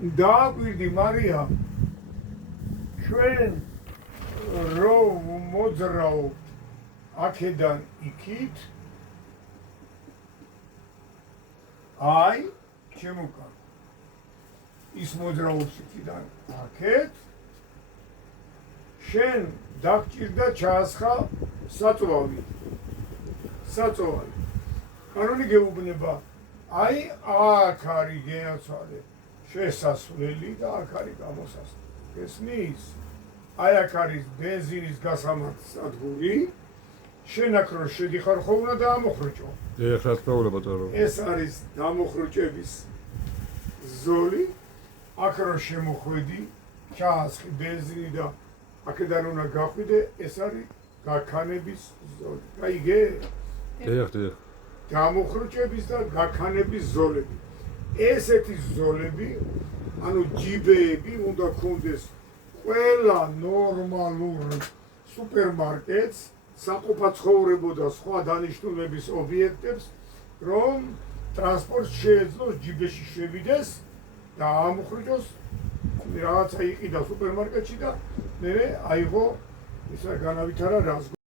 დააკვირდი მარია ჩვენ რომ მოძრაობ აქედან იქით აი შემოკან ის მოძრაობს იქიდან აქეთ შენ დაგჭირდა ჩაასხა საწვავი კანონი გეუბნება აი აქ არის გენაცვალე შესასვლელი და აქ არის გამოსასვლელი გესმის აი აქ არის ბენზინის გასამართსადგური შენ აქ რო შედიხარ ხო უნდა დაამოხრუჭო ეხლა თქმა ბატონო ეს არის დამოხრუჭების ზოლი აქ რო შემოხვედი ჩაასხი ბენზინი და აქედან უნდა გახვიდე ეს არის გაქანების ზოლი გაიგე ეხლა დამოხრუჭების და გაქანების ზოლები ესეთი ზოლები ანუ ჯიბეები უნდა ქონდეს ყველა ნორმალურ სუპერმარკეტს საყოფაცხოვრებო და სხვა დანიშნულების ობიექტებს რომ ტრანსპორტ შეეძლოს ჯიბეში შევიდეს და ამოხრუჭოს რაღაცა იყიდა სუპერმარკეტში და მე აიღო ისა განავითარა რას